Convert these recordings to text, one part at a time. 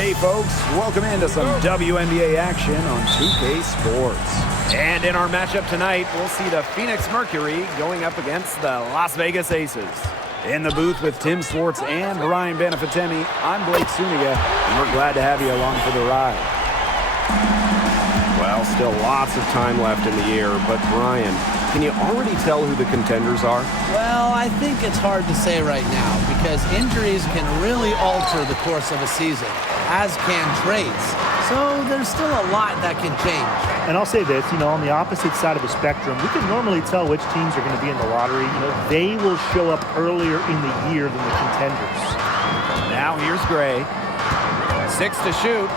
Hey folks, welcome into some WNBA action on 2K Sports. And in our matchup tonight, we'll see the Phoenix Mercury going up against the Las Vegas Aces. In the booth with Tim Swartz and Ryan Banafitemi, I'm Blake Suniga, and we're glad to have you along for the ride. Well, still lots of time left in the year, but Ryan, can you already tell who the contenders are? Well, I think it's hard to say right now because injuries can really alter the course of a season, as can trades. So there's still a lot that can change. And I'll say this, on the opposite side of the spectrum, we can normally tell which teams are going to be in the lottery. They will show up earlier in the year than the contenders. Now here's Gray. 6 to shoot.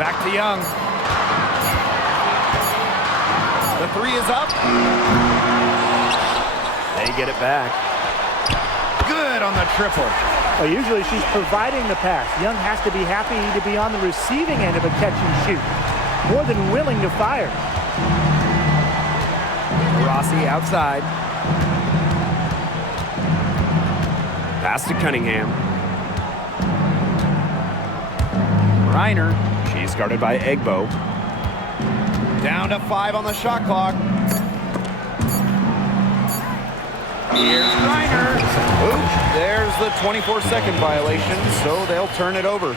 Back to Young. The three is up. They get it back. Good on the triple. Well, usually she's providing the pass. Young has to be happy to be on the receiving end of a catch and shoot. More than willing to fire. Rossi outside. Pass to Cunningham. Reiner. She's guarded by Egbo. Down to 5 on the shot clock. Here's Reiner. Oops, there's the 24-second violation, so they'll turn it over.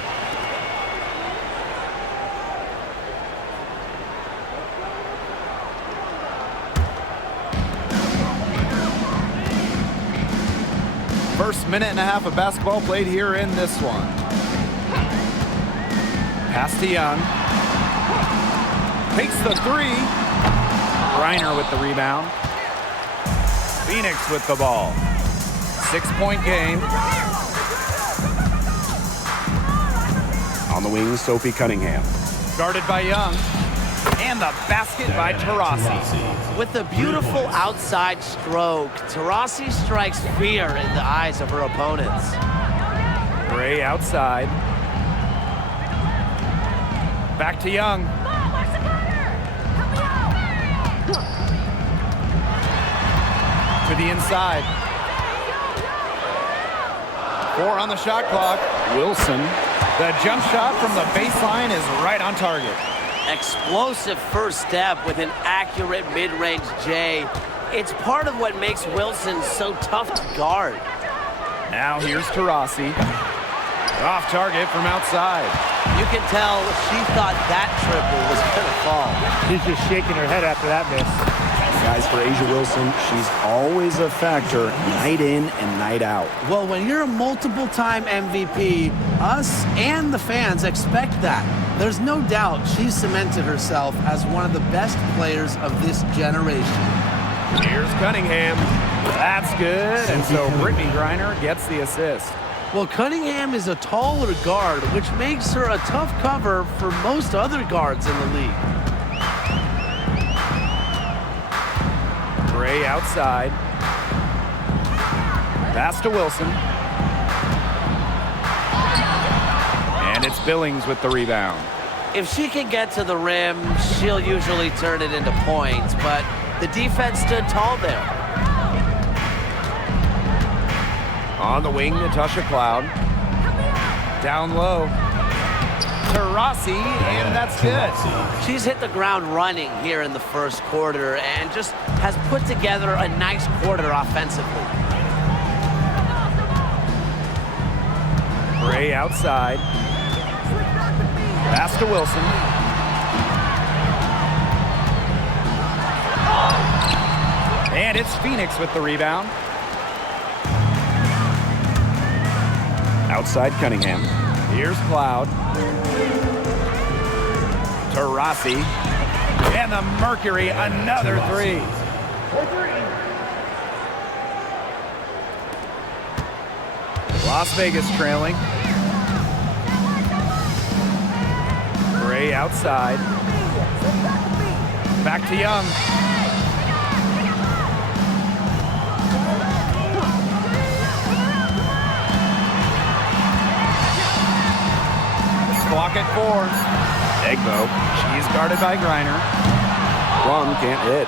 First minute and a half of basketball played here in this one. Pass to Young. Takes the three. Reiner with the rebound. Phoenix with the ball. 6-point game. On the wing, Sophie Cunningham. Guarded by Young. And the basket by Taurasi. With a beautiful outside stroke, Taurasi strikes fear in the eyes of her opponents. Gray outside. Back to Young. To the inside. 4 on the shot clock. Wilson. The jump shot from the baseline is right on target. Explosive first step with an accurate mid-range J. It's part of what makes Wilson so tough to guard. Now here's Taurasi. Off target from outside. You can tell she thought that triple was going to fall. She's just shaking her head after that miss. Guys, for A'ja Wilson, she's always a factor night in and night out. Well, when you're a multiple-time MVP, us and the fans expect that. There's no doubt she's cemented herself as one of the best players of this generation. Here's Cunningham. That's good. And so Brittany Griner gets the assist. Well, Cunningham is a taller guard, which makes her a tough cover for most other guards in the league. Gray outside. Pass to Wilson. And it's Billings with the rebound. If she can get to the rim, she'll usually turn it into points, but the defense stood tall there. On the wing, Natasha Cloud. Down low. Taurasi, and that's good. She's hit the ground running here in the first quarter and just has put together a nice quarter offensively. Gray outside. Pass to Wilson. And it's Phoenix with the rebound. Outside Cunningham. Here's Cloud. Taurasi. And the Mercury, another three. Las Vegas trailing. Gray outside. Back to Young. Block at 4. Egbo. She's guarded by Griner. Plum can't hit.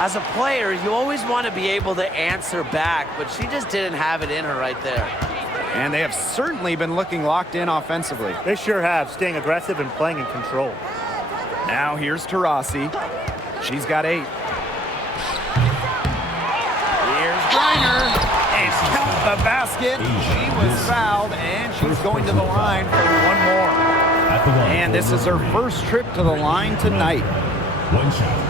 As a player, you always want to be able to answer back, but she just didn't have it in her right there. And they have certainly been looking locked in offensively. They sure have, staying aggressive and playing in control. Now here's Taurasi. She's got 8. Here's Griner. And count the basket. She was fouled, and she's going to the line for one more. And this is her first trip to the line tonight. One shot.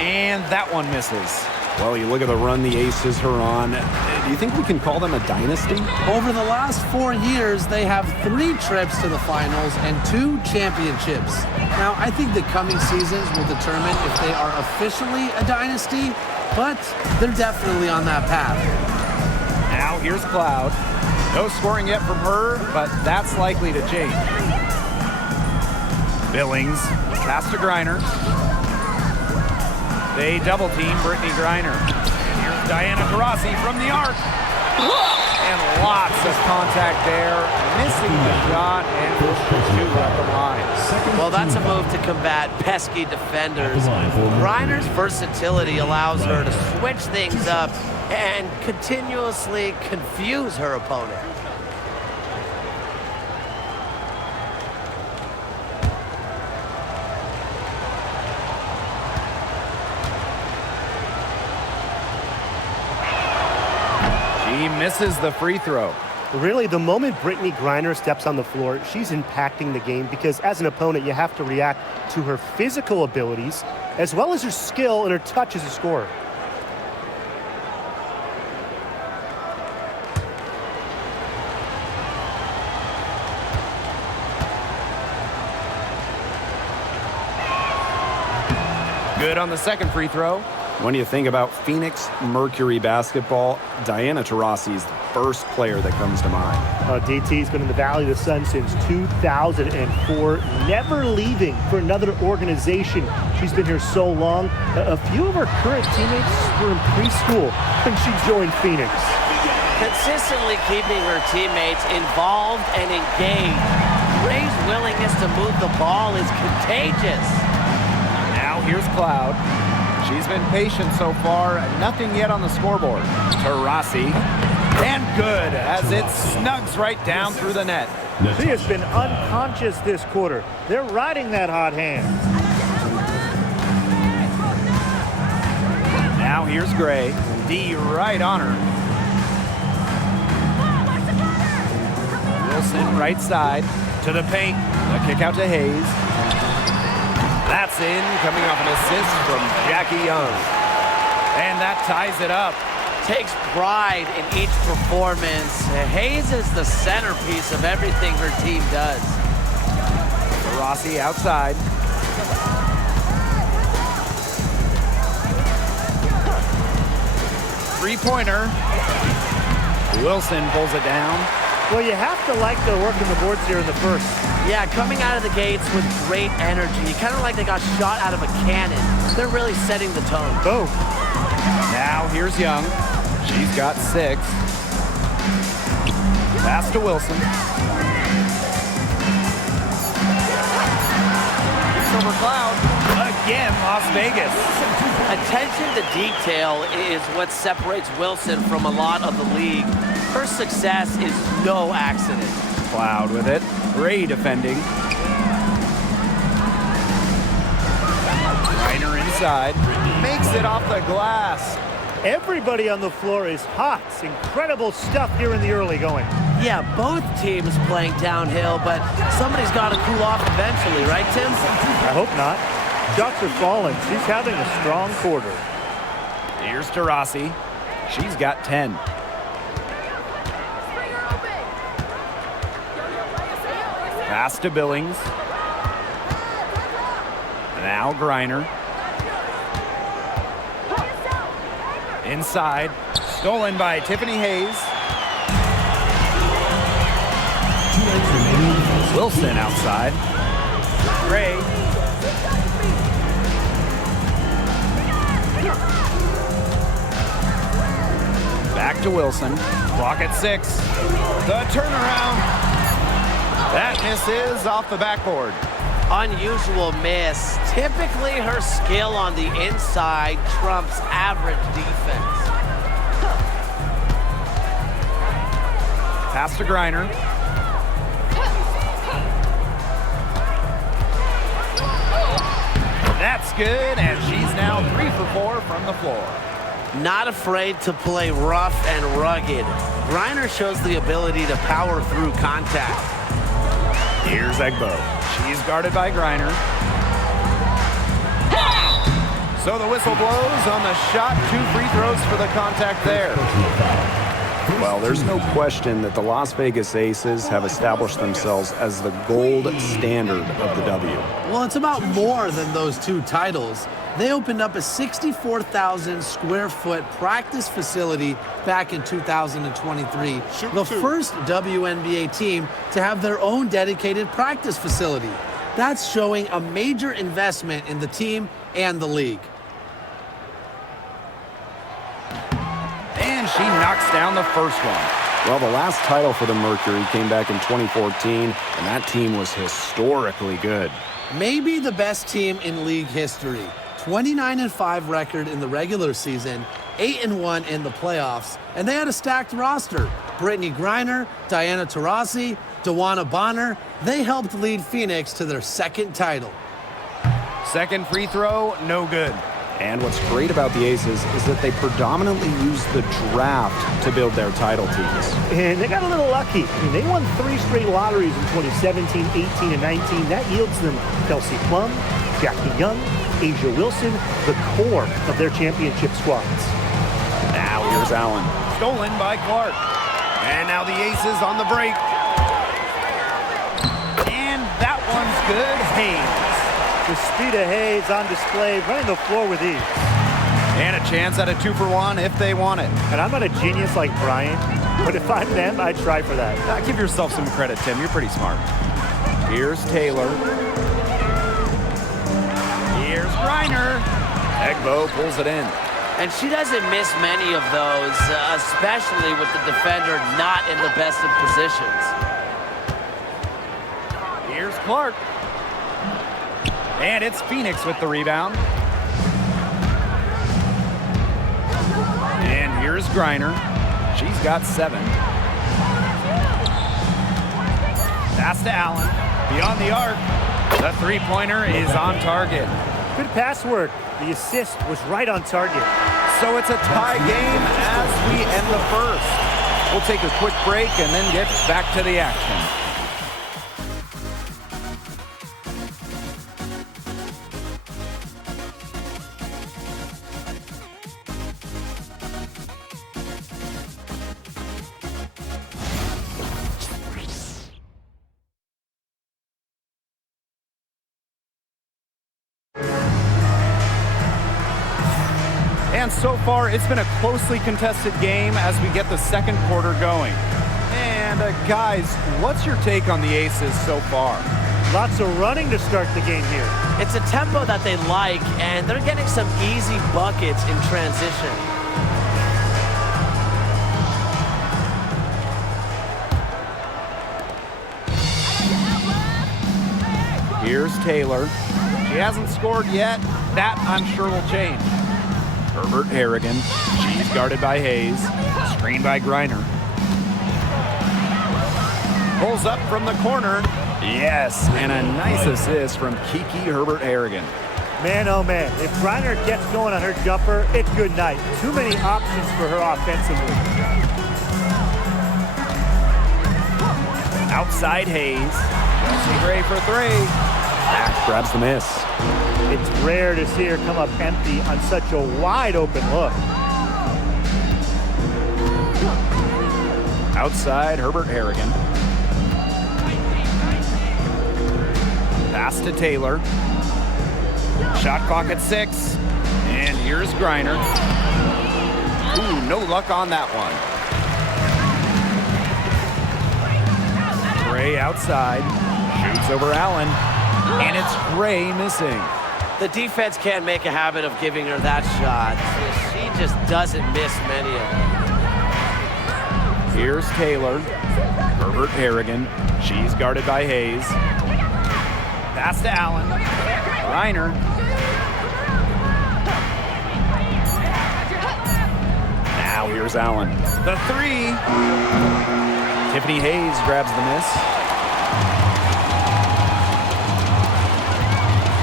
And that one misses. Well, you look at the run the Aces are on. Do you think we can call them a dynasty? Over the last 4 years, they have 3 trips to the finals and 2 championships. Now, I think the coming seasons will determine if they are officially a dynasty, but they're definitely on that path. Now here's Cloud. No scoring yet from her, but that's likely to change. Billings, pass to Griner. They double team Brittany Griner. And here's Diana Taurasi from the arc. And lots of contact there. Missing the shot and will shoot at the line. Well, that's a move to combat pesky defenders. Griner's versatility allows her to switch things up and continuously confuse her opponent. He misses the free throw. Really, the moment Brittany Griner steps on the floor, she's impacting the game because as an opponent, you have to react to her physical abilities as well as her skill and her touch as a scorer. Good on the second free throw. When you think about Phoenix Mercury basketball, Diana Taurasi is the first player that comes to mind. DT's been in the Valley of the Sun since 2004, never leaving for another organization. She's been here so long. A few of her current teammates were in preschool when she joined Phoenix. Consistently keeping her teammates involved and engaged. Ray's willingness to move the ball is contagious. Now here's Cloud. She's been patient so far. Nothing yet on the scoreboard. Taurasi. And good as it snugs right down through the net. She has been unconscious this quarter. They're riding that hot hand. Now here's Gray. D right on her. Wilson right side to the paint. A kick out to Hayes. That's in, coming off an assist from Jackie Young. And that ties it up. Takes pride in each performance. Hayes is the centerpiece of everything her team does. Rossi outside. Three-pointer. Wilson pulls it down. Well, you have to like the work on the boards here in the first. Yeah, coming out of the gates with great energy. Kind of like they got shot out of a cannon. They're really setting the tone. Oh. Now here's Young. She's got 6. Pass to Wilson. It's over Cloud. Again, Las Vegas. Attention to detail is what separates Wilson from a lot of the league. Her success is no accident. Cloud with it. Gray defending. Reiner inside. Makes it off the glass. Everybody on the floor is hot. It's incredible stuff here in the early going. Yeah, both teams playing downhill, but somebody's got to cool off eventually, right, Tim? I hope not. Shots are falling. She's having a strong quarter. Here's Taurasi. She's got 10. Pass to Billings. Now Griner. Inside. Stolen by Tiffany Hayes. Wilson outside. Gray. Back to Wilson. Clock at 6. The turnaround. That misses off the backboard. Unusual miss. Typically, her skill on the inside trumps average defense. Pass to Griner. That's good, and she's now 3 for 4 from the floor. Not afraid to play rough and rugged. Griner shows the ability to power through contact. Here's Egbo. She's guarded by Griner. So the whistle blows on the shot. 2 free throws for the contact there. Well, there's no question that the Las Vegas Aces have established themselves as the gold standard of the W. Well, it's about more than those 2 titles. They opened up a 64,000 square foot practice facility back in 2023. The first WNBA team to have their own dedicated practice facility. That's showing a major investment in the team and the league. And she knocks down the first one. Well, the last title for the Mercury came back in 2014, and that team was historically good. Maybe the best team in league history. 29-5 record in the regular season, 8-1 in the playoffs, and they had a stacked roster. Brittany Griner, Diana Taurasi, Dawana Bonner, they helped lead Phoenix to their 2nd title. Second free throw, no good. And what's great about the Aces is that they predominantly use the draft to build their title teams. And they got a little lucky. I mean, they won 3 straight lotteries in 2017, 18, and 19. That yields them Kelsey Plum, Jackie Young, Asia Wilson, the core of their championship squads. Now here's Allen. Stolen by Clark. And now the Aces on the break. And that one's good. Hayes. The speed of Hayes on display, running the floor with ease. And a chance at a 2 for 1 if they want it. And I'm not a genius like Brian, but if I'm them, I'd try for that. Give yourself some credit, Tim. You're pretty smart. Here's Taylor. Here's Griner. Egbo pulls it in. And she doesn't miss many of those, especially with the defender not in the best of positions. Here's Clark. And it's Phoenix with the rebound. And here's Griner. She's got 7. Pass to Allen. Beyond the arc. The 3-pointer is on target. Good pass work. The assist was right on target. So it's a tie game as we end the first. We'll take a quick break and then get back to the action. And so far, it's been a closely contested game as we get the second quarter going. And guys, what's your take on the Aces so far? Lots of running to start the game here. It's a tempo that they like, and they're getting some easy buckets in transition. Here's Taylor. She hasn't scored yet. That, I'm sure, will change. Herbert Harrigan. She's guarded by Hayes. Screened by Griner. Pulls up from the corner. Yes, and a nice assist from Kiki Herbert Harrigan. Man, oh man, if Griner gets going on her jumper, it's good night. Too many options for her offensively. Outside Hayes. Chelsea Gray for 3. Mack grabs the miss. It's rare to see her come up empty on such a wide open look. Outside Herbert Harrigan. Pass to Taylor. Shot clock at 6. And here's Griner. Ooh, no luck on that one. Gray outside. Shoots over Allen. And it's Gray missing. The defense can't make a habit of giving her that shot. She just doesn't miss many of them. Here's Taylor. Herbert Harrigan. She's guarded by Hayes. Pass to Allen. Reiner. Now here's Allen. The three. Tiffany Hayes grabs the miss.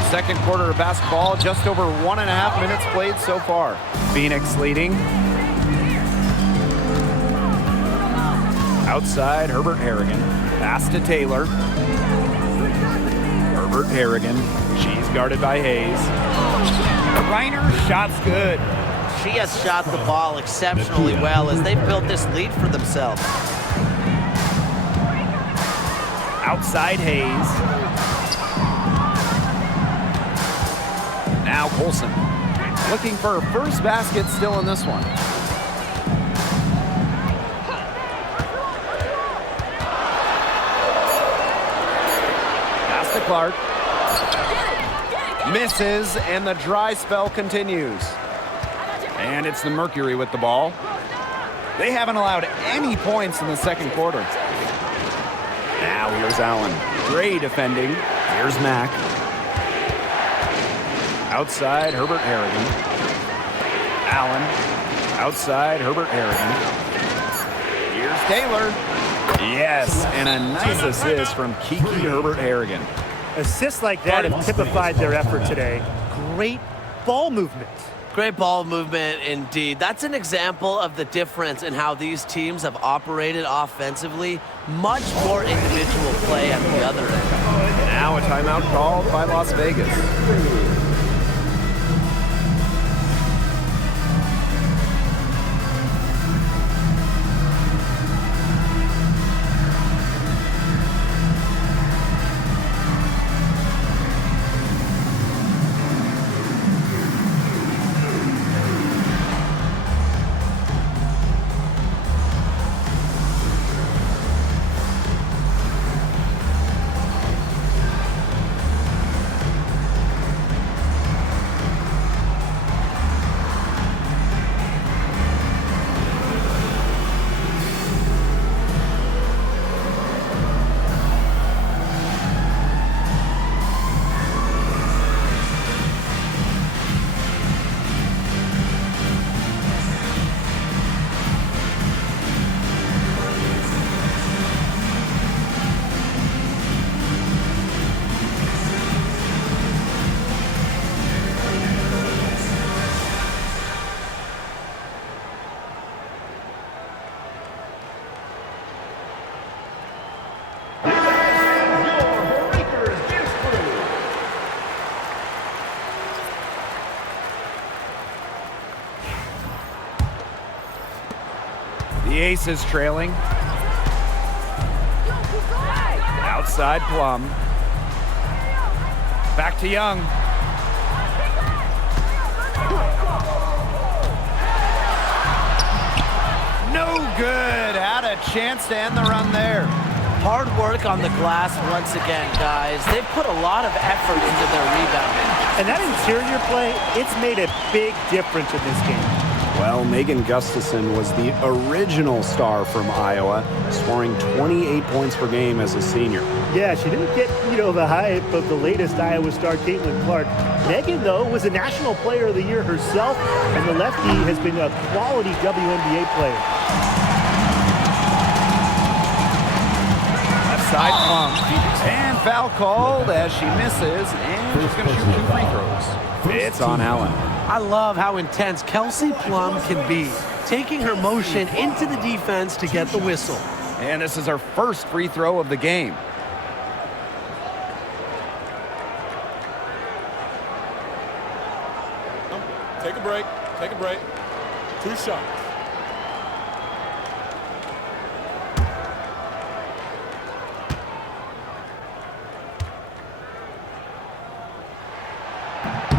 Second quarter of basketball, just over 1.5 minutes played so far. Phoenix leading. Outside, Herbert Harrigan. Pass to Taylor. Herbert Harrigan. She's guarded by Hayes. Reiner, shot's good. She has shot the ball exceptionally well as they've built this lead for themselves. Outside Hayes. Now Colson. Looking for her first basket still in this one. Pass to Clark. Misses, and the dry spell continues. And it's the Mercury with the ball. They haven't allowed any points in the second quarter. Now here's Allen. Gray defending. Here's Mack. Outside, Herbert Harrigan. Allen. Outside, Herbert Harrigan. Here's Taylor. Yes, and a nice assist from Kiki Herbert Harrigan. Assists like that have typified their effort today. Great ball movement. Great ball movement indeed. That's an example of the difference in how these teams have operated offensively. Much more individual play at the other end. Now a timeout called by Las Vegas. The Aces trailing. Outside Plum. Back to Young. No good. Had a chance to end the run there. Hard work on the glass once again, guys. They've put a lot of effort into their rebounding. And that interior play, it's made a big difference in this game. Well, Megan Gustafson was the original star from Iowa, scoring 28 points per game as a senior. Yeah, she didn't get, the hype of the latest Iowa star, Caitlin Clark. Megan, though, was a National Player of the Year herself, and the lefty has been a quality WNBA player. Left side Plum. And foul called as she misses, and she's going to shoot 2 free throws. It's on Allen. I love how intense Kelsey Plum can be, taking her motion into the defense to get the whistle. And this is her first free throw of the game. Take a break. Take a break. 2 shots.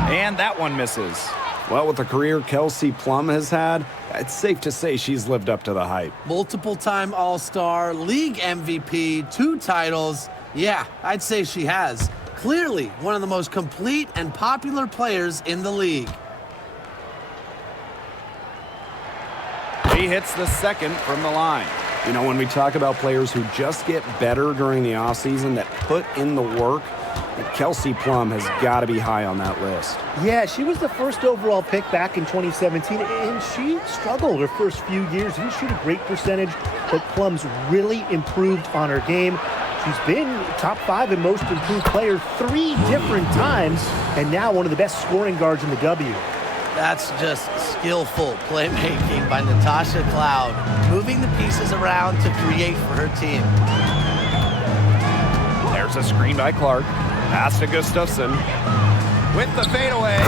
And that one misses. Well, with the career Kelsey Plum has had, it's safe to say she's lived up to the hype. Multiple-time All-Star, league MVP, 2 titles. Yeah, I'd say she has. Clearly one of the most complete and popular players in the league. She hits the second from the line. You know, when we talk about players who just get better during the offseason, that put in the work, Kelsey Plum has got to be high on that list. Yeah, she was the first overall pick back in 2017, and she struggled her first few years. Didn't shoot a great percentage, but Plum's really improved on her game. She's been top 5 in most improved player 3 different times, and now one of the best scoring guards in the W. That's just skillful playmaking by Natasha Cloud, moving the pieces around to create for her team. There's a screen by Clark. Pass to Gustafson. With the fadeaway.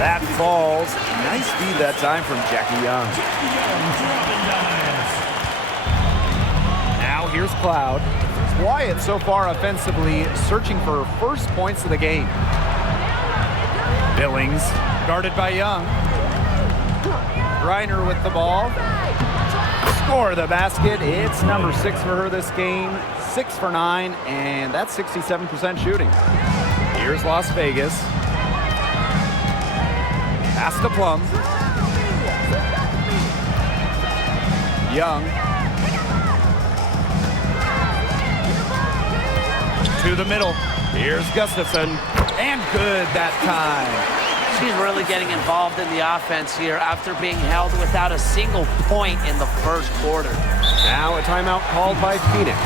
That falls. Nice feed that time from Jackie Young. Now here's Cloud. Wyatt so far offensively searching for her first points of the game. Billings guarded by Young. Griner with the ball. Score the basket. It's number 6 for her this game. 6 for 9, and that's 67% shooting. Here's Las Vegas. Pass to Plum. Young. To the middle. Here's Gustafson. And good that time. She's really getting involved in the offense here after being held without a single point in the first quarter. Now a timeout called by Phoenix.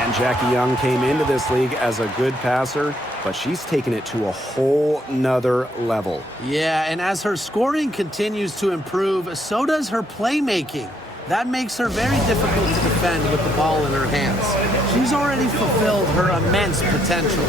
And Jackie Young came into this league as a good passer, but she's taken it to a whole nother level. Yeah, and as her scoring continues to improve, so does her playmaking. That makes her very difficult to defend with the ball in her hands. She's already fulfilled her immense potential.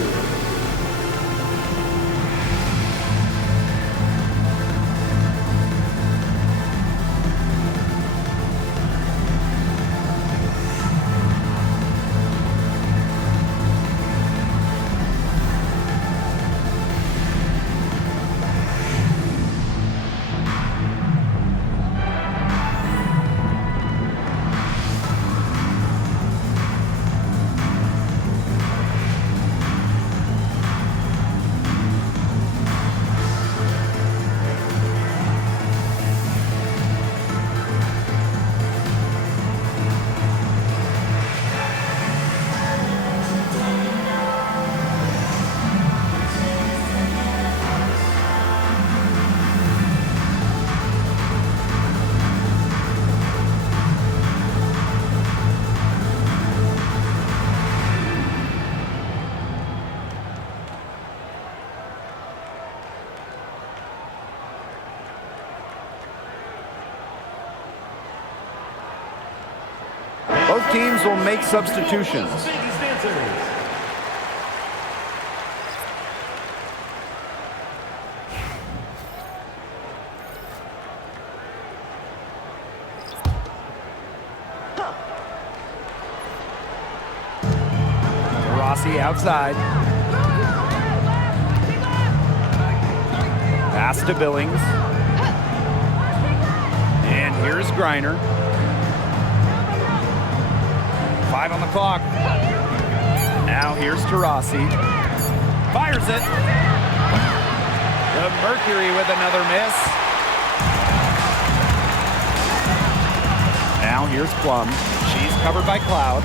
Both teams will make substitutions. Rossi outside. Pass to Billings. And here's Griner. 5 on the clock. Now here's Taurasi. Fires it. The Mercury with another miss. Now here's Plum. She's covered by Cloud.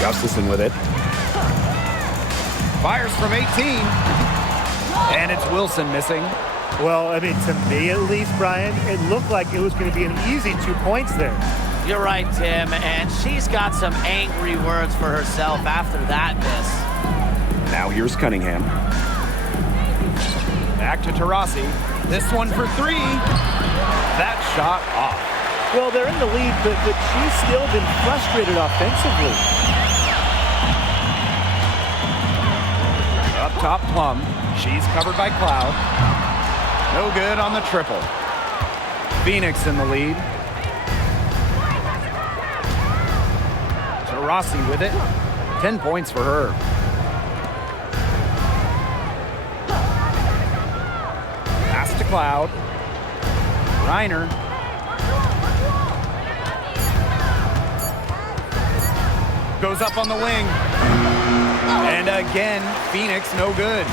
Gustafson with it. Fires from 18. And it's Wilson missing. Well, I mean, to me at least, Brian, it looked like it was going to be an easy 2 points there. You're right, Tim, and she's got some angry words for herself after that miss. Now here's Cunningham. Back to Taurasi. This one for 3. That shot off. Well, they're in the lead, but she's still been frustrated offensively. Up top, Plum. She's covered by Cloud. No good on the triple. Phoenix in the lead. Rossi with it. 10 points for her. Pass to Cloud. Reiner. Goes up on the wing. And again, Phoenix no good.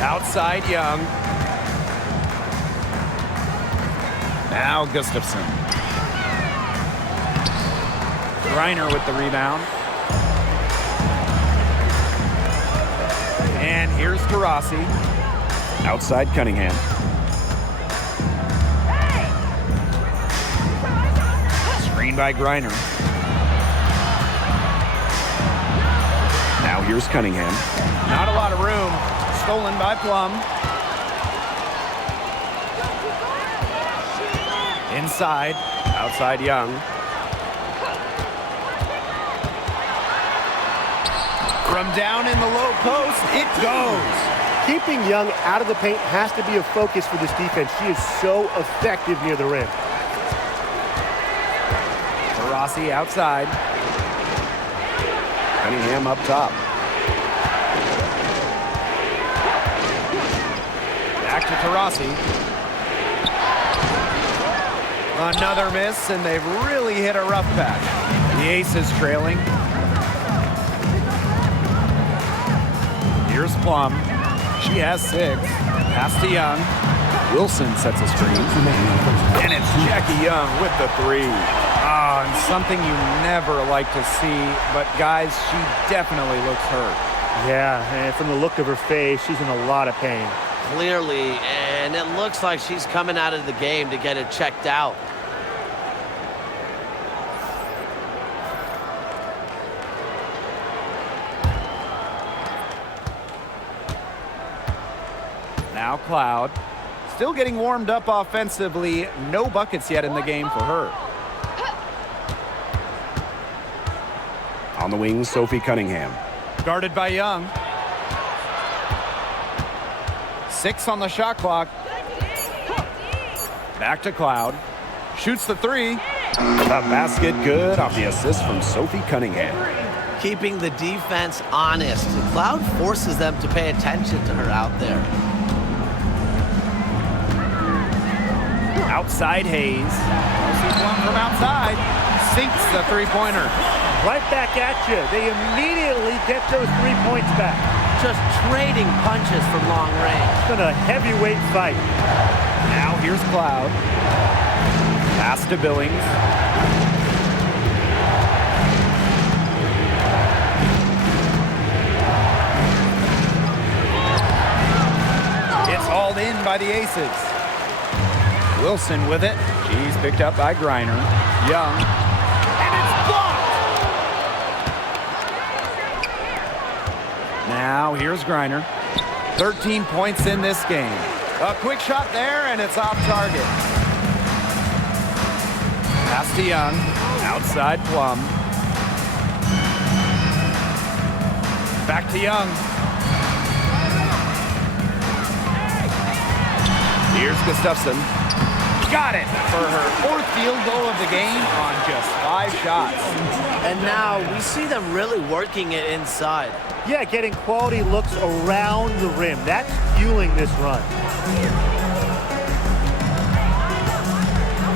Outside Young. Now Gustafson. Griner with the rebound. And here's Taurasi. Outside Cunningham. Screen by Griner. Now here's Cunningham. Not a lot of room. Stolen by Plum. Inside. Outside Young. From down in the low post, it goes. Keeping Young out of the paint has to be a focus for this defense. She is so effective near the rim. Taurasi outside. Cunningham up top. Back to Taurasi. Another miss, and they've really hit a rough patch. The Aces trailing. Here's Plum. She has 6. Pass to Young. Wilson sets a screen. And it's Jackie Young with the 3. And something you never like to see, but guys, she definitely looks hurt. Yeah, and from the look of her face, she's in a lot of pain. Clearly, and it looks like she's coming out of the game to get it checked out. Now Cloud. Still getting warmed up offensively. No buckets yet in the game for her. On the wing, Sophie Cunningham. Guarded by Young. 6 on the shot clock. Back to Cloud. Shoots the 3. The basket good off the assist from Sophie Cunningham. Keeping the defense honest. Cloud forces them to pay attention to her out there. Outside Hayes. Kelsey Plum from outside. Sinks the three-pointer. Right back at you. They immediately get those 3 points back. Just trading punches from long range. It's been a heavyweight fight. Now here's Cloud. Pass to Billings. It's hauled in by the Aces. Wilson with it. She's picked up by Griner. Young. And it's blocked! Now here's Griner. 13 points in this game. A quick shot there, and it's off target. Pass to Young. Outside Plum. Back to Young. Here's Gustafson. Got it for her 4th field goal of the game on just 5 shots. And now we see them really working it inside. Yeah, getting quality looks around the rim. That's fueling this run.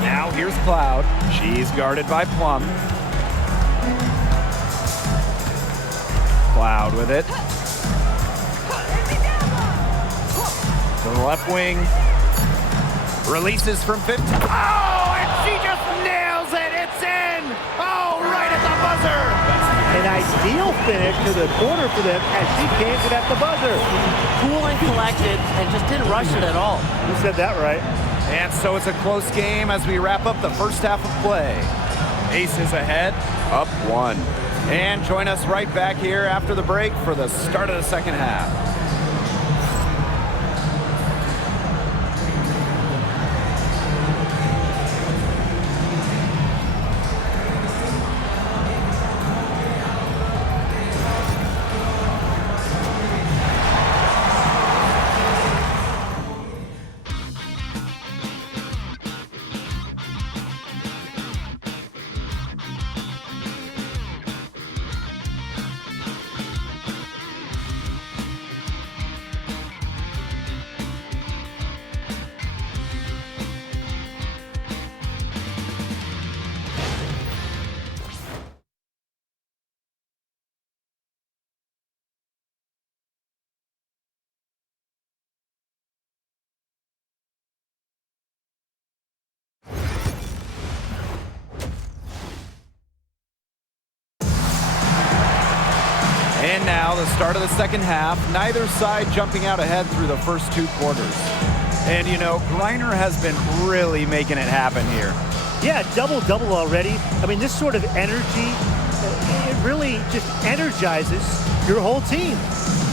Now here's Cloud. She's guarded by Plum. Cloud with it. To the left wing. Releases from 15. Oh, and she just nails it. It's in. Oh, right at the buzzer. An ideal finish to the corner for them as she cans it at the buzzer. Cool and collected and just didn't rush it at all. You said that right. And so it's a close game as we wrap up the first half of play. Aces ahead, up 1. And join us right back here after the break for the start of the second half. And now the start of the second half. Neither side jumping out ahead through the first 2 quarters. And, you know, Griner has been really making it happen here. Yeah, double-double already. I mean, this sort of energy, it really just energizes your whole team.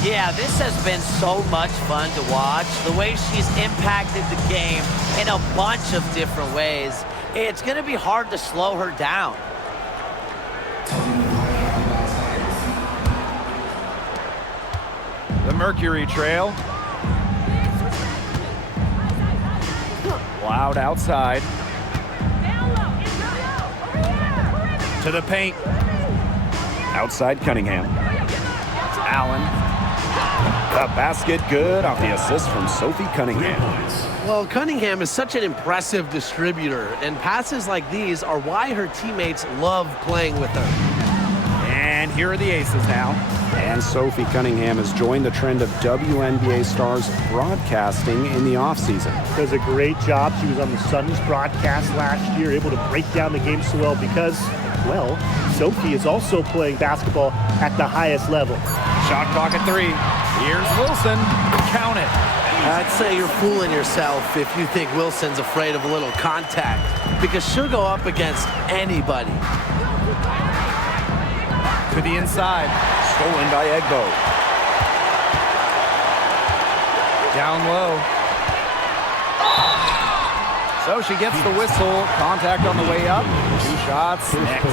Yeah, this has been so much fun to watch. The way she's impacted the game in a bunch of different ways. It's going to be hard to slow her down. The Mercury trail. Loud outside. To the paint. Outside Cunningham. It's Allen. The basket good off the assist from Sophie Cunningham. Well, Cunningham is such an impressive distributor, and passes like these are why her teammates love playing with her. And here are the aces now. And Sophie Cunningham has joined the trend of WNBA stars broadcasting in the offseason. Does a great job. She was on the Suns broadcast last year, able to break down the game so well because, well, Sophie is also playing basketball at the highest level. Shot clock at 3. Here's Wilson. Count it. I'd say you're fooling yourself if you think Wilson's afraid of a little contact, because she'll go up against anybody. To the inside. Stolen by Egbo. Down low. So she gets the whistle. Contact on the way up. 2 shots. Next.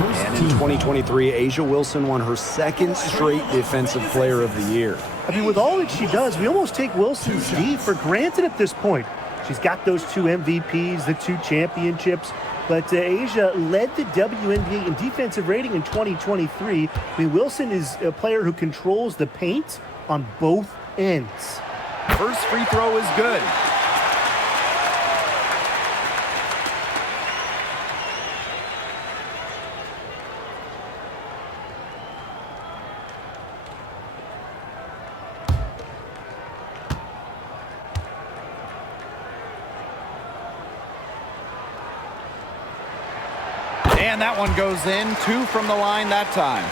And in 2023, A'ja Wilson won her 2nd straight Defensive Player of the Year. I mean, with all that she does, we almost take Wilson's D for granted at this point. She's got those 2 MVPs, the 2 championships, but A'ja led the WNBA in defensive rating in 2023. I mean, Wilson is a player who controls the paint on both ends. First free throw is good. And that one goes in. 2 from the line that time.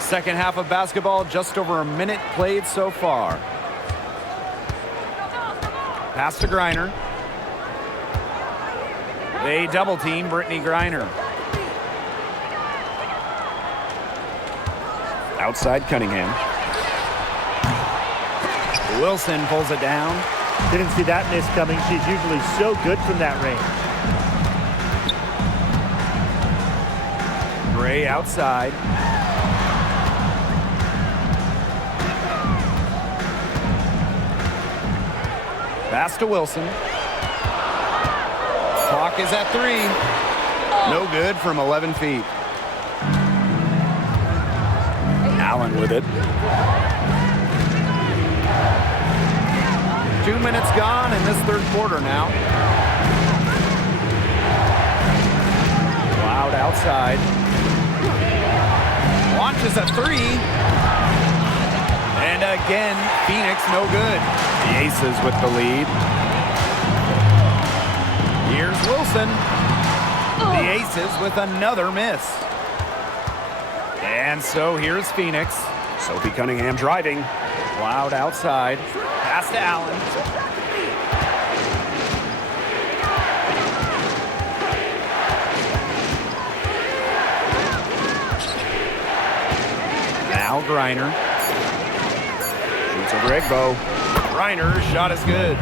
Second half of basketball, just over a minute played so far. Pass to Griner. They double team Brittany Griner. Outside Cunningham. Wilson pulls it down. Didn't see that miss coming. She's usually so good from that range. Gray outside. Pass to Wilson. Clock is at 3. No good from 11 feet. Allen with it. 2 minutes gone in this 3rd quarter now. Loud outside. Launches a 3. And again, Phoenix no good. The Aces with the lead. Here's Wilson. The Aces with another miss. And so here's Phoenix. Sophie Cunningham driving. Loud outside. Pass to Allen. Now Griner. Shoots over Egbo. Griner's shot is good.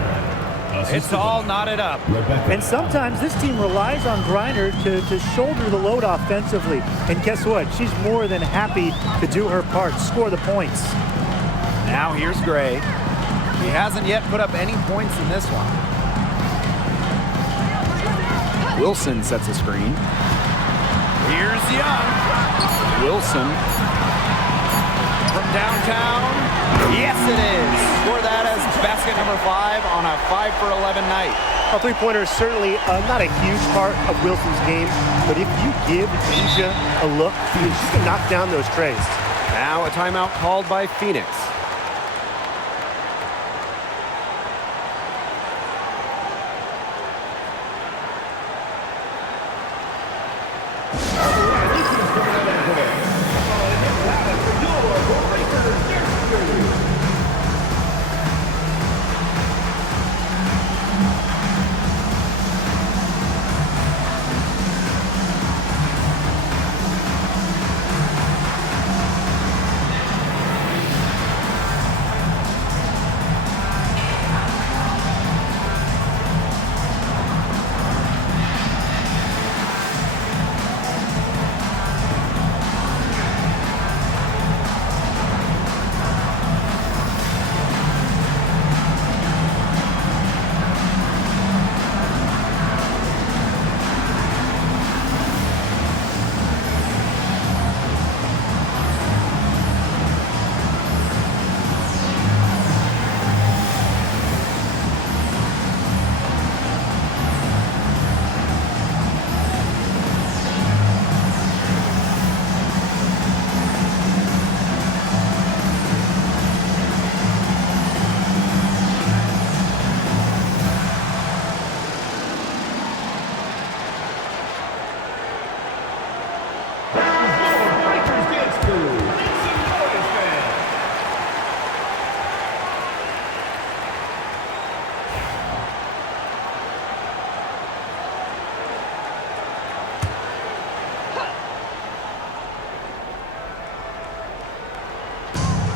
It's all knotted up. And sometimes this team relies on Griner to shoulder the load offensively. And guess what? She's more than happy to do her part, score the points. Now here's Gray. He hasn't yet put up any points in this one. Wilson sets a screen. Here's Young. Wilson. From downtown. Yes, it is. Score that as basket number 5 on a 5 for 11 night. A three-pointer is certainly not a huge part of Wilson's game, but if you give A'ja a look, she can knock down those trays. Now a timeout called by Phoenix.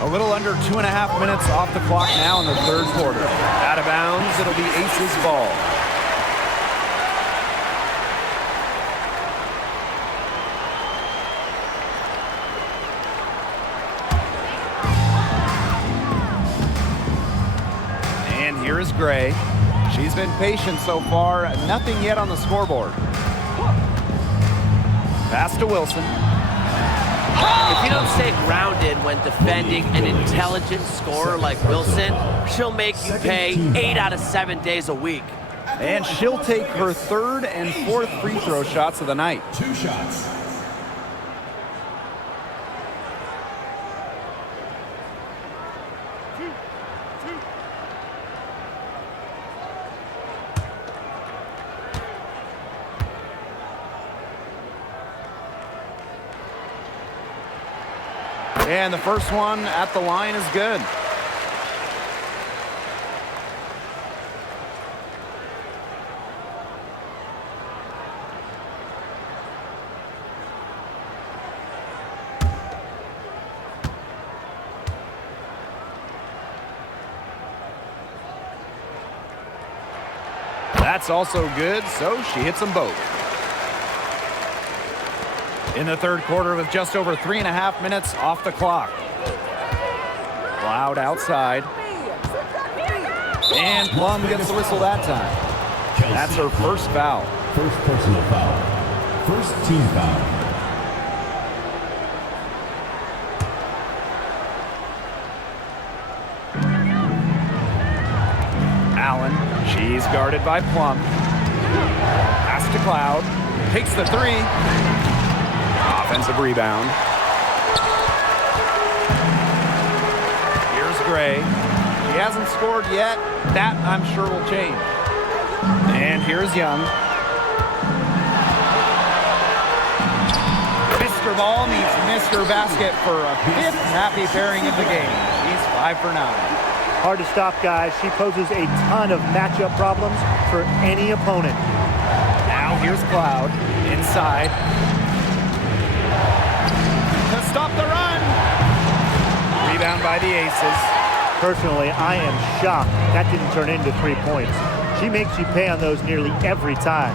A little under 2.5 minutes off the clock now in the third quarter. Out of bounds, it'll be Aces ball. And here is Gray. She's been patient so far. Nothing yet on the scoreboard. Pass to Wilson. If you don't stay grounded when defending an intelligent scorer like Wilson, she'll make you pay 8 out of 7 days a week. And she'll take her third and fourth free throw shots of the night. 2 shots. And the first one at the line is good. That's also good, so she hits them both. In the third quarter with just over 3.5 minutes off the clock. Cloud outside. And Plum gets the whistle that time. That's her first foul. First personal foul. First team foul. Allen, she's guarded by Plum. Pass to Cloud. Takes the three. Offensive rebound. Here's Gray. She hasn't scored yet. That, I'm sure, will change. And here's Young. Mr. Ball meets Mr. Basket for a fifth happy pairing of the game. He's 5 for 9. Hard to stop, guys. She poses a ton of matchup problems for any opponent. Now here's Cloud. Inside. To stop the run. Rebound by the Aces. Personally, I am shocked that didn't turn into 3 points. She makes you pay on those nearly every time.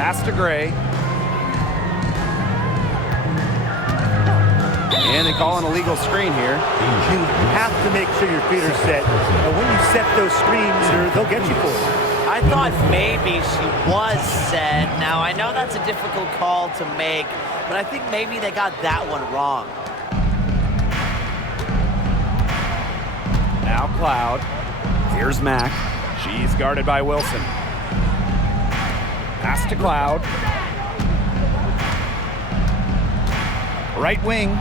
Pass to Gray. And they call an illegal screen here. You have to make sure your feet are set. And when you set those screens, they'll get you for it. I thought maybe she was set. Now, I know that's a difficult call to make, but I think maybe they got that one wrong. Now Cloud. Here's Mack. She's guarded by Wilson. Pass to Cloud. Right wing.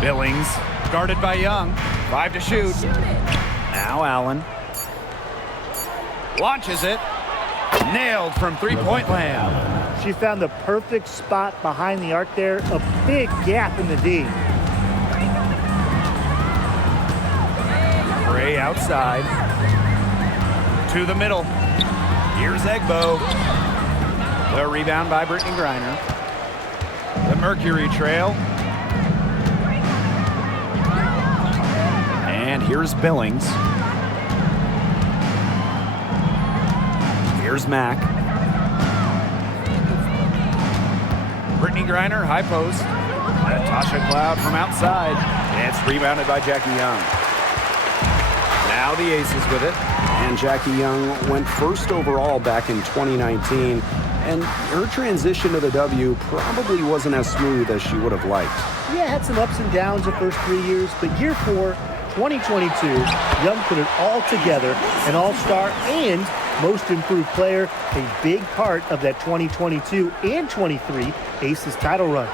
Billings. Guarded by Young. 5 to shoot. Now Allen. Launches it. Nailed from three-point land. She found the perfect spot behind the arc there. A big gap in the D. Gray outside. To the middle. Here's Egbo. The rebound by Brittany Griner. The Mercury trail. And here's Billings. Here's Mack. Brittany Griner, high post. Natasha Cloud from outside. And it's rebounded by Jackie Young. Now the Aces with it. And Jackie Young went first overall back in 2019. And her transition to the W probably wasn't as smooth as she would have liked. Yeah, had some ups and downs the first 3 years, but year 4, 2022, Young put it all together, an all-star and most improved player, a big part of that 2022 and 23 Aces title runs.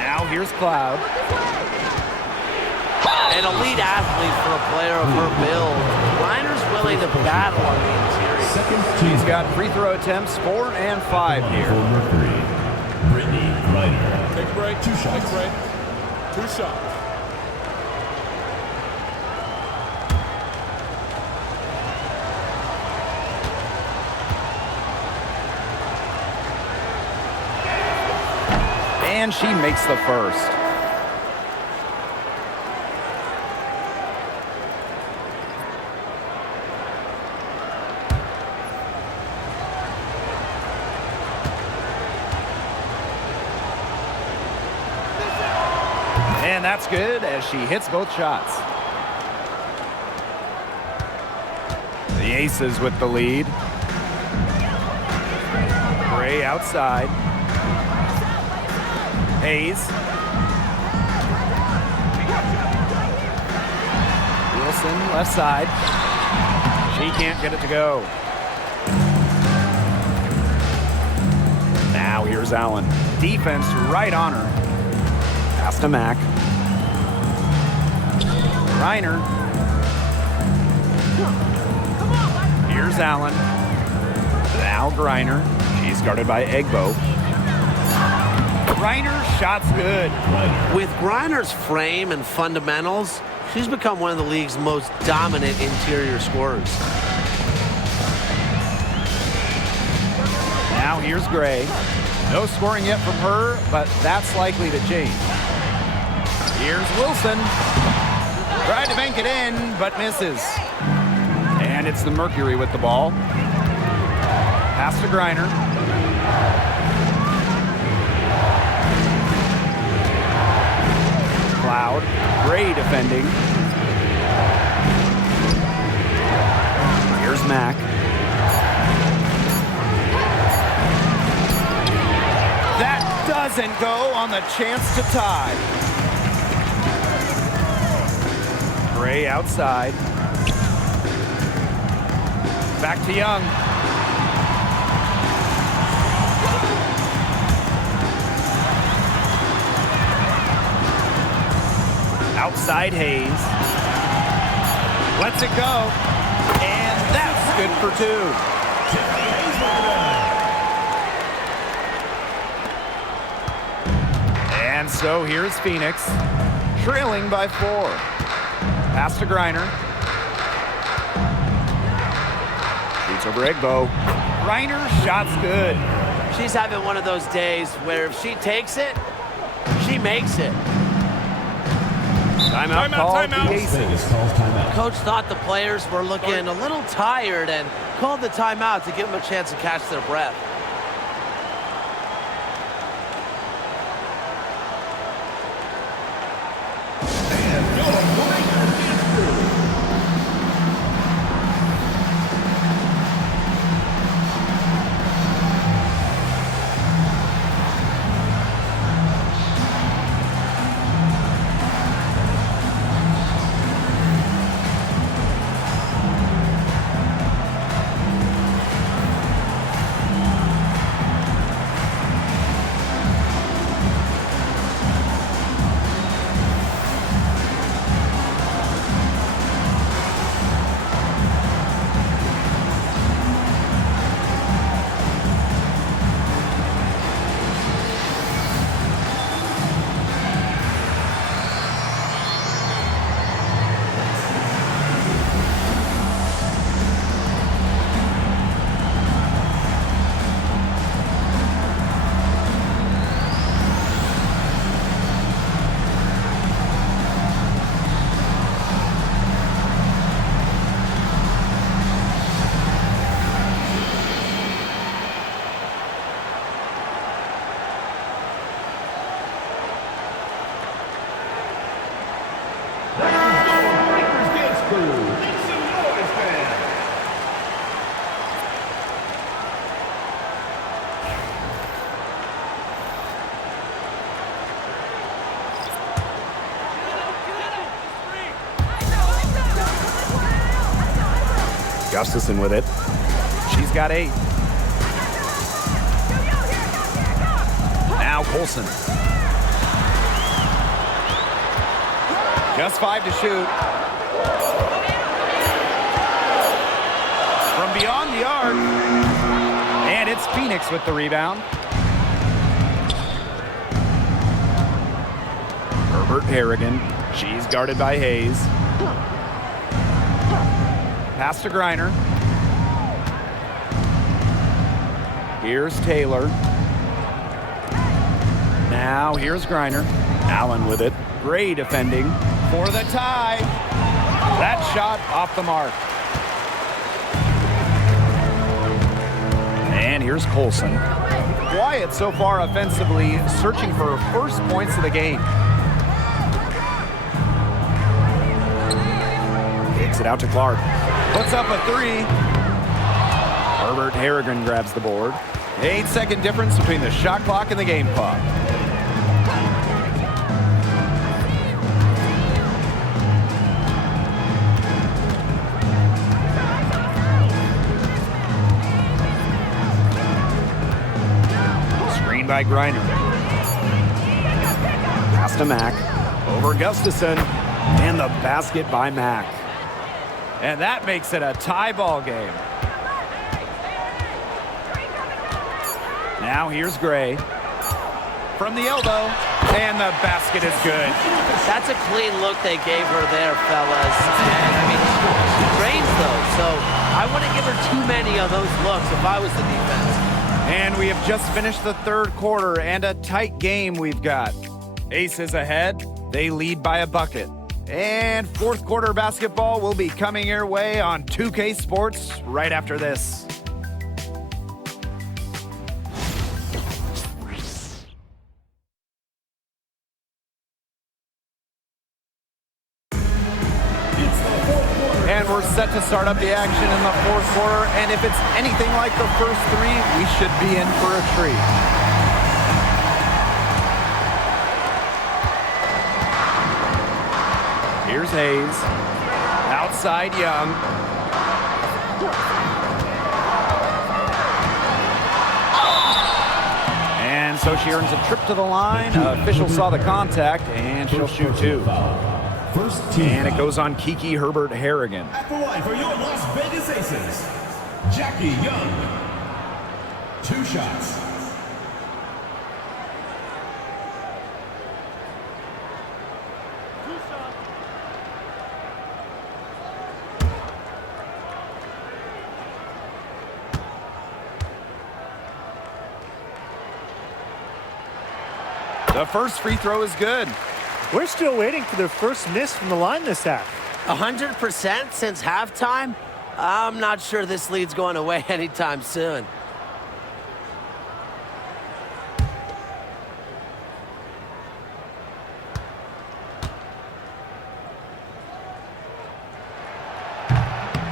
Now here's Cloud. An elite athlete for a player of her build. Griner's willing to battle on the interior. She's got free throw attempts 4 and 5 here. For Mercury, Brittany Griner. Take a break. 2 shots. Take a break. 2 shots. And she makes the first. And that's good as she hits both shots. The Aces with the lead. Gray outside. Hayes. Wilson left side. She can't get it to go. Now here's Allen. Defense right on her. Pass to Mack. Reiner. Here's Allen. Now Griner. She's guarded by Egbo. Griner, shot's good. With Griner's frame and fundamentals, she's become one of the league's most dominant interior scorers. Now here's Gray. No scoring yet from her, but that's likely to change. Here's Wilson. Tried to bank it in, but misses. And it's the Mercury with the ball. Pass to Griner. Cloud. Gray defending. Here's Mack. That doesn't go on the chance to tie. Gray outside. Back to Young. Outside Hayes. Lets it go. And that's good for two. And so here's Phoenix, trailing by 4. Pass to Griner. Shoots over Egbo. Griner, shot's good. She's having one of those days where if she takes it, she makes it. Timeout called the Aces. Coach thought the players were looking a little tired and called the timeout to give them a chance to catch their breath. Gustafson with it. She's got 8. Now Colson. Just 5 to shoot. From beyond the arc. And it's Phoenix with the rebound. Herbert Harrigan. She's guarded by Hayes. Pass to Griner. Here's Taylor. Now here's Griner. Allen with it. Gray defending for the tie. That shot off the mark. And here's Colson. Quiet so far offensively, searching for her first points of the game. it out to Clark. Puts up a three. Herbert Harrigan grabs the board. 8-second difference between the shot clock and the game clock. Screen by Griner. Pass to Mack. Over Gustafson. And the basket by Mack. And that makes it a tie ball game. Now here's Gray. From the elbow. And the basket is good. That's a clean look they gave her there, fellas. And, I mean, she trains those, so I wouldn't give her too many of those looks if I was the defense. And we have just finished the third quarter, and a tight game we've got. Aces ahead. They lead by a bucket. And fourth quarter basketball will be coming your way on 2K Sports right after this. And we're set to start up the action in the fourth quarter. And if it's anything like the first three, we should be in for a treat. Here's Hayes. Outside Young. And so she earns a trip to the line. Official saw the contact, and she'll shoot two. First team. And it goes on Kiki Herbert Harrigan. At the line for your Las Vegas Aces, Jackie Young. 2 shots. The first free throw is good. We're still waiting for their first miss from the line this half. 100% since halftime? I'm not sure this lead's going away anytime soon.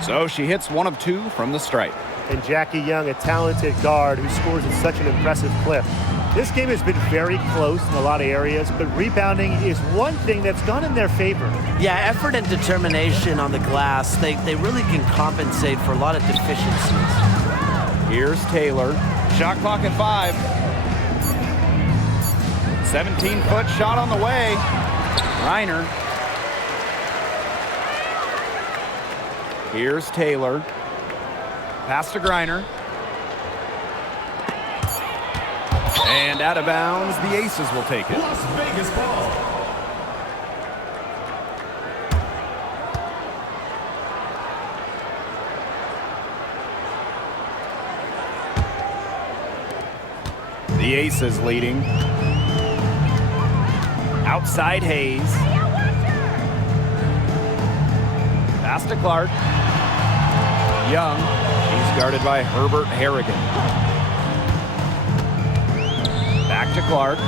So she hits 1 of 2 from the stripe. And Jackie Young, a talented guard who scores at such an impressive clip. This game has been very close in a lot of areas, but rebounding is one thing that's gone in their favor. Yeah, effort and determination on the glass, they really can compensate for a lot of deficiencies. Here's Taylor. Shot clock at 5. 17-foot shot on the way. Reiner. Here's Taylor. Pass to Griner. And out of bounds, the Aces will take it. Las Vegas ball. The Aces leading. Outside Hayes. Pass to Clark. Young. He's guarded by Herbert Harrigan. Back to Clark.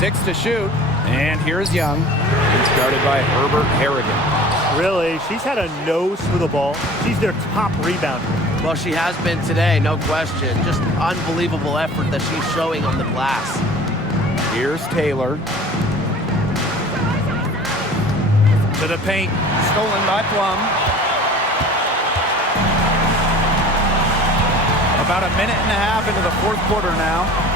6 to shoot. And here's Young. He's guarded by Herbert Harrigan. Really, she's had a nose for the ball. She's their top rebounder. Well, she has been today, no question. Just unbelievable effort that she's showing on the glass. Here's Taylor. To the paint. Stolen by Plum. About a minute and a half into the fourth quarter now.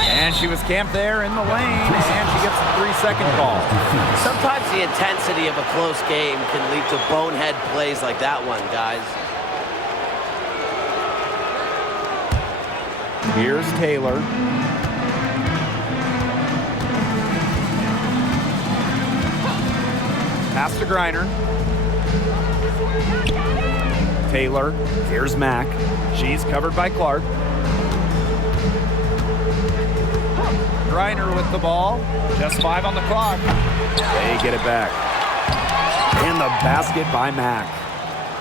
And she was camped there in the lane, and she gets the 3-second call. Sometimes the intensity of a close game can lead to bonehead plays like that one, guys. Here's Taylor. Pass to Griner. Taylor. Here's Mack. She's covered by Clark. Griner with the ball. Just 5 on the clock. They get it back. And the basket by Mack.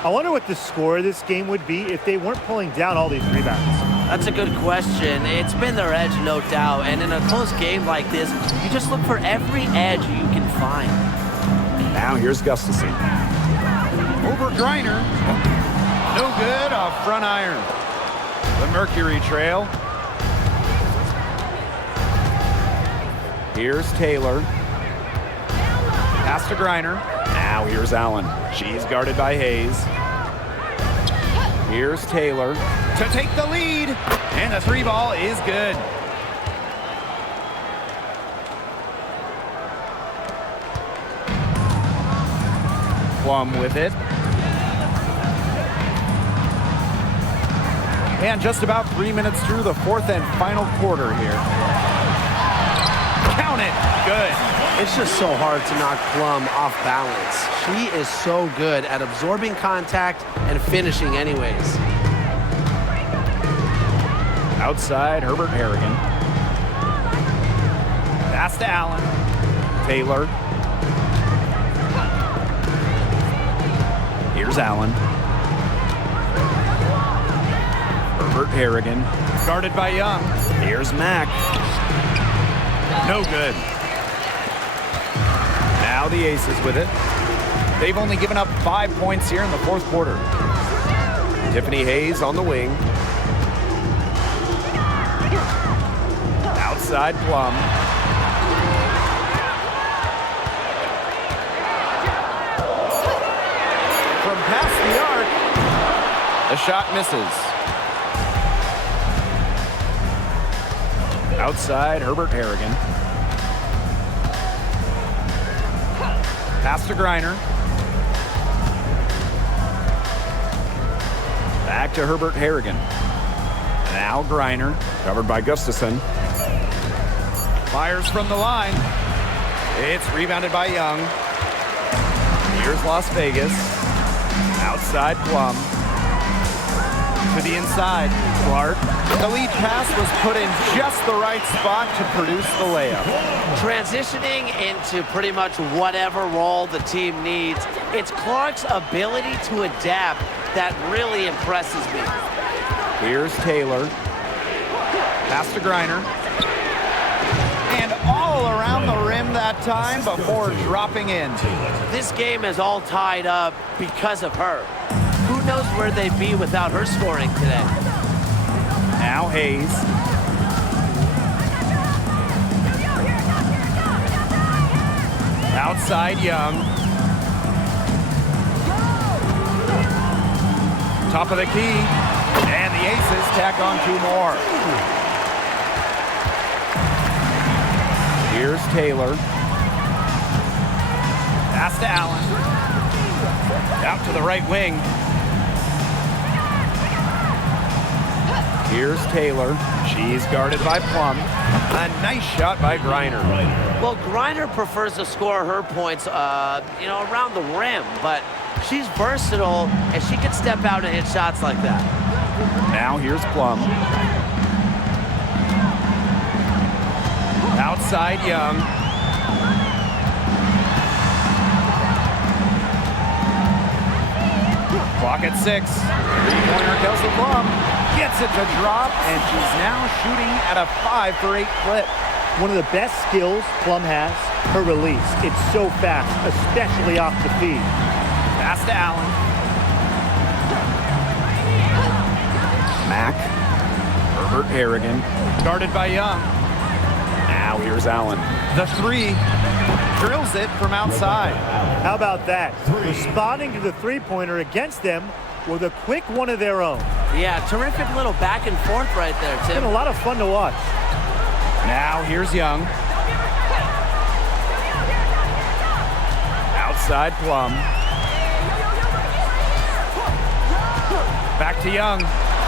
I wonder what the score of this game would be if they weren't pulling down all these rebounds. That's a good question. It's been their edge, no doubt. And in a close game like this, you just look for every edge you can find. Now here's Gustafson. Over Griner. No good off front iron. The Mercury trail. Here's Taylor. Pass to Griner. Now here's Allen. She's guarded by Hayes. Here's Taylor to take the lead. And the 3 ball is good. Plum with it. And just about 3 minutes through the 4th and final quarter here. Count it. Good. It's just so hard to knock Plum off balance. She is so good at absorbing contact and finishing anyways. Outside, Herbert Harrigan. Pass to Allen. Taylor. Here's Allen. Herbert Harrigan. Guarded by Young. Here's Mack. No good. Now the Aces with it. They've only given up 5 points here in the 4th quarter. Tiffany Hayes on the wing. Outside Plum. From past the arc, the shot misses. Outside, Herbert Harrigan. Pass to Griner. Back to Herbert Harrigan. Now Griner, Covered by Gustafson. fires from the line. It's rebounded by Young. Here's Las Vegas. Outside Plum. To the inside, Clark. The lead pass was put in just the right spot to produce the layup. Transitioning into pretty much whatever role the team needs, it's Clark's ability to adapt that really impresses me. Here's Taylor. Pass to Griner. And all around the rim that time before dropping in. This game is all tied up because of her. Who knows where they'd be without her scoring today? Now Hayes. Outside Young. Top of the key. And the Aces tack on 2 more. Here's Taylor. Pass to Allen. Out to the right wing. Here's Taylor. She's guarded by Plum. A nice shot by Griner. Well, Griner prefers to score her points, around the rim, but she's versatile, and she can step out and hit shots like that. Now here's Plum. Outside Young. Clock at 6. 3-pointer Kelsey Plum gets it to drop, and she's now shooting at a 5 for 8 clip. One of the best skills Plum has, her release. It's so fast, especially off the feed. Pass to Allen. Mack. Herbert Harrigan. Guarded by Young. Now here's Allen. The 3. Drills it from outside. How about that? Responding to the three-pointer against them with a quick one of their own. Yeah, terrific little back and forth right there, It's Tim. been a lot of fun to watch. Now here's Young. Outside Plum. Back to Young.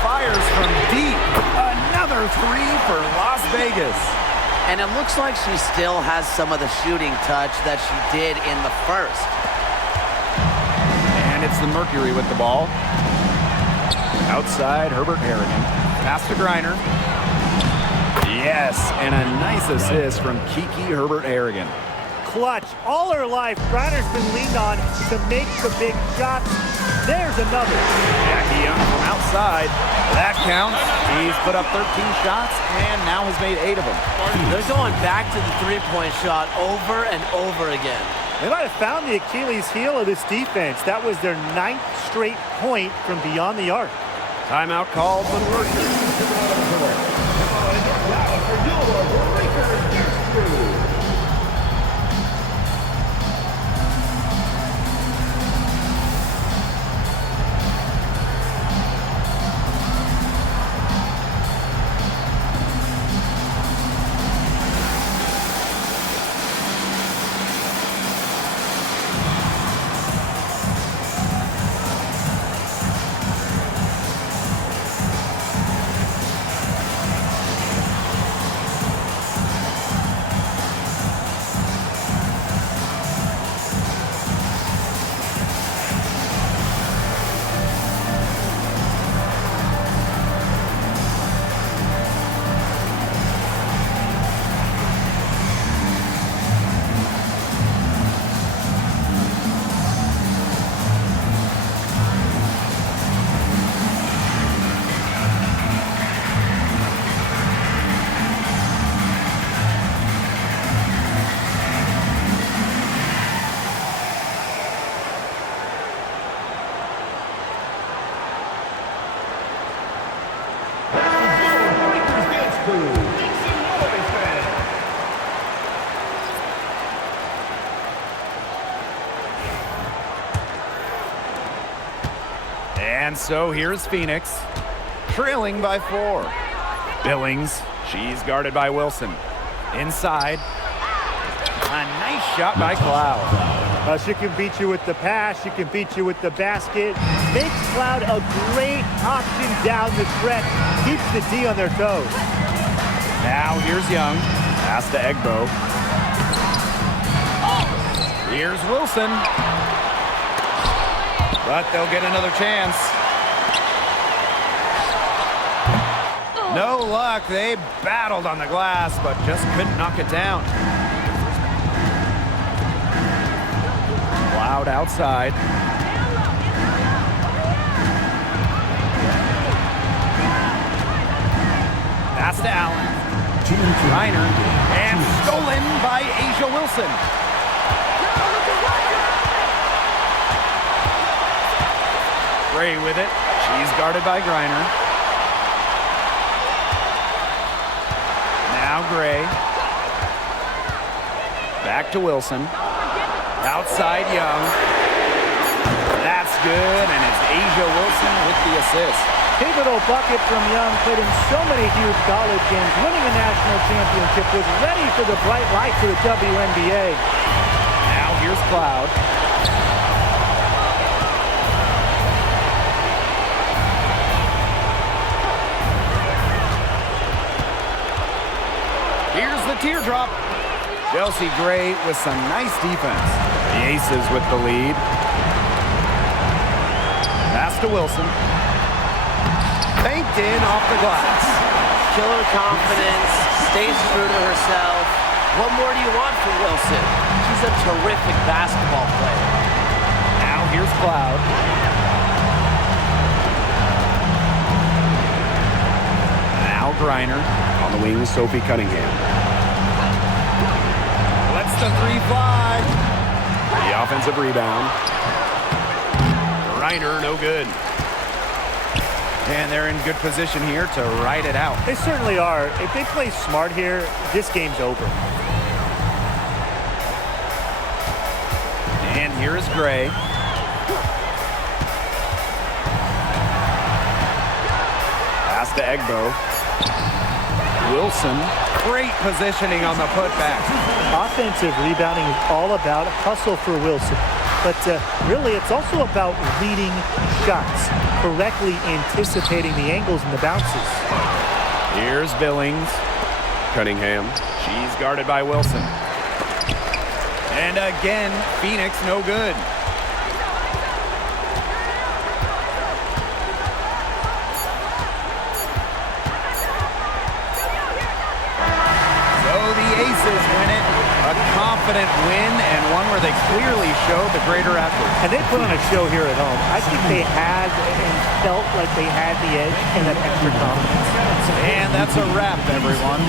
Fires from deep. Another 3 for Las Vegas. And it looks like she still has some of the shooting touch that she did in the first. And it's the Mercury with the ball. Outside, Herbert Harrigan. Pass to Griner. Yes, and a nice assist from Kiki Herbert Harrigan. clutch. All her life, Griner's been leaned on to make the big shots. There's another. Jackie Young from outside. That counts. He's put up 13 shots and now has made 8 of them. They're going back to the three-point shot over and over again. They might have found the Achilles heel of this defense. That was their 9th straight point from beyond the arc. Timeout called for the Mercury. And so here's Phoenix, trailing by 4. Billings, she's guarded by Wilson. Inside, a nice shot by Cloud. She can beat you with the pass. She can beat you with the basket. Makes Cloud a great option down the stretch. Keeps the D on their toes. Now here's Young. Pass to Egbo. Here's Wilson. But they'll get another chance. No luck. They battled on the glass, but just couldn't knock it down. Cloud outside. Pass to Allen. Reiner. And stolen by Asia Wilson. Gray with it. She's guarded by Griner. Now Gray. Back to Wilson. Outside Young. That's good, and it's Asia Wilson with the assist. Pivotal bucket from Young, played in so many huge college games, winning a national championship, was ready for the bright lights of the WNBA. Now here's Cloud. Here's the teardrop. Chelsea Gray with some nice defense. The Aces with the lead. Pass to Wilson. Banked in off the glass. Killer confidence, stays true to herself. What more do you want from Wilson? She's a terrific basketball player. Now here's Cloud. Now Griner. On the wing, Sophie Cunningham. Lets the 3 fly. The offensive rebound. Griner, no good. And they're in good position here to ride it out. They certainly are. If they play smart here, this game's over. And here is Gray. Pass to Egbo. Wilson, great positioning on the putback. Offensive rebounding is all about hustle for Wilson. But really, it's also about reading shots, correctly anticipating the angles and the bounces. Here's Billings. Cunningham. She's guarded by Wilson. And again, Phoenix no good. So the Aces win it A confident win and one where they clearly showed the greater effort. And they put on a show here at home. I think they had and felt like they had the edge and that extra confidence. And that's a wrap, everyone.